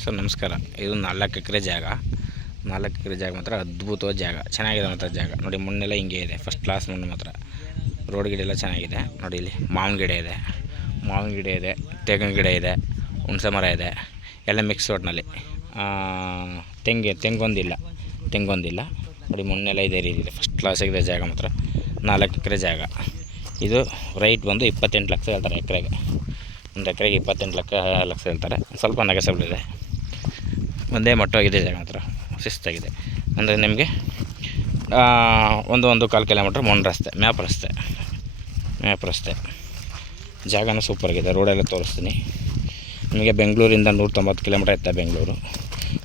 Sir ನಮಸ್ಕಾರ. ಇದು 4 ಎಕರೆ ಜಾಗ. 4 ಎಕರೆ ಜಾಗ ಮಾತ್ರ ಅದ್ಭುತವಾದ ಜಾಗ, ಚೆನ್ನಾಗಿದೆ ಮಾತ್ರ ಜಾಗ. ನೋಡಿ ಮಣ್ಣೆಲ್ಲ ಹಿಂಗೆ ಇದೆ, ಫಸ್ಟ್ ಕ್ಲಾಸ್ ಮಣ್ಣು ಮಾತ್ರ. ರೋಡ್ ಗಿಡ ಎಲ್ಲ ಚೆನ್ನಾಗಿದೆ. ನೋಡಿ ಇಲ್ಲಿ ಮಾವಿನ ಗಿಡ ಇದೆ, ತೆಂಗಿನ ಗಿಡ ಇದೆ, ಹುಣಸೆ ಮರ ಇದೆ, ಎಲ್ಲ ಮಿಕ್ಸ್ ಒಟ್ಟಿನಲ್ಲಿ. ತೆಂಗೊಂದಿಲ್ಲ. ನೋಡಿ ಮಣ್ಣೆಲ್ಲ ಇದೇ ರೀತಿ ಇದೆ, ಫಸ್ಟ್ ಕ್ಲಾಸ್ ಆಗಿದೆ ಜಾಗ ಮಾತ್ರ. 4 ಎಕರೆ ಜಾಗ. ಇದು ರೈಟ್ ಬಂದು 28 ಲಕ್ಷ ಹೇಳ್ತಾರೆ ಎಕರೆಗೆ. ಒಂದು ಎಕರೆಗೆ 28 ಲಕ್ಷ ಹೇಳ್ತಾರೆ. ಸ್ವಲ್ಪ ನೆಗೆಸಬಲ್ ಒಂದೇ ಮಟ್ಟವಾಗಿದೆ ಜಾಗ ಮಾತ್ರ, ಶಿಸ್ತಾಗಿದೆ. ಅಂದರೆ ನಿಮಗೆ 1.25 ಕಿಲೋಮೀಟ್ರ್ ಮಣ್ಣು ರಸ್ತೆ, ಮ್ಯಾಪ್ ರಸ್ತೆ. ಜಾಗನೂ ಸೂಪರಾಗಿದೆ. ರೋಡೆಲ್ಲ ತೋರಿಸ್ತೀನಿ ನಿಮಗೆ. ಬೆಂಗಳೂರಿಂದ 190 ಕಿಲೋಮೀಟ್ರ್ ಇರುತ್ತೆ ಬೆಂಗಳೂರು.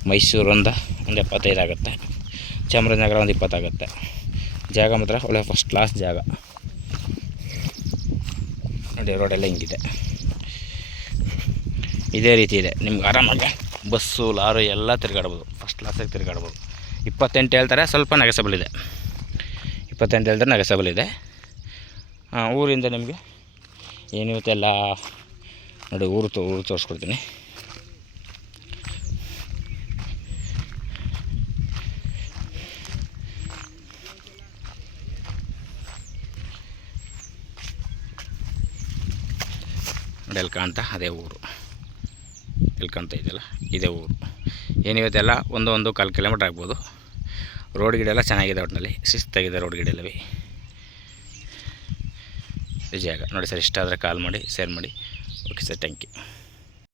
ಮೈಸೂರಿಂದ ಒಂದು 75 ಆಗುತ್ತೆ. ಚಾಮರಾಜನಗರ ಒಂದು 20 ಆಗುತ್ತೆ. ಜಾಗ ಮಾತ್ರ ಒಳ್ಳೆ ಫಸ್ಟ್ ಕ್ಲಾಸ್ ಜಾಗ. ನೋಡಿ ರೋಡೆಲ್ಲ ಹಿಂಗಿದೆ, ಇದೇ ರೀತಿ ಇದೆ. ನಿಮ್ಗೆ ಆರಾಮಾಗಿ ಬಸ್ಸು ಲಾರಿ ಎಲ್ಲ ತಿರುಗಾಡ್ಬೋದು, ಫಸ್ಟ್ ಕ್ಲಾಸಾಗಿ ತಿರುಗಾಡ್ಬೋದು. 28 ಹೇಳ್ತಾರೆ, ಸ್ವಲ್ಪ ನೆಗೆಸಬಲ್ ಇದೆ. 28 ಹೇಳ್ತಾರೆ, ನೆಗೆಸಬಲ್ ಇದೆ. ಊರಿಂದ ನಿಮಗೆ ಏನಿವತ್ತೆಲ್ಲ ನೋಡಿ ಊರು ತೋರಿಸ್ಕೊಡ್ತೀನಿ. ನೋಡಿ ಎಲ್ಲಿ ಕಾಣ್ತಾ ಅದೇ ಊರು, ಎಲ್ಲಿ ಕಾಣ್ತಾ ಇದೆಯಲ್ಲ ಇದೇ ಊರು. ಏನಿವತ್ತೆಲ್ಲ 1.25 ಕಿಲೋಮೀಟ್ರ್ ಆಗ್ಬೋದು. ರೋಡ್ ಗಿಡ ಎಲ್ಲ ಚೆನ್ನಾಗಿದೆ, ಒಟ್ಟಿನಲ್ಲಿ ಶಿಸ್ತಾಗಿದೆ ರೋಡ್ ಗಿಡ ಎಲ್ಲವೇ. ಜಾಗ ನೋಡಿ ಸರ್, ಇಷ್ಟ ಆದರೆ ಕಾಲ್ ಮಾಡಿ, ಶೇರ್ ಮಾಡಿ. Okay sir, thank you.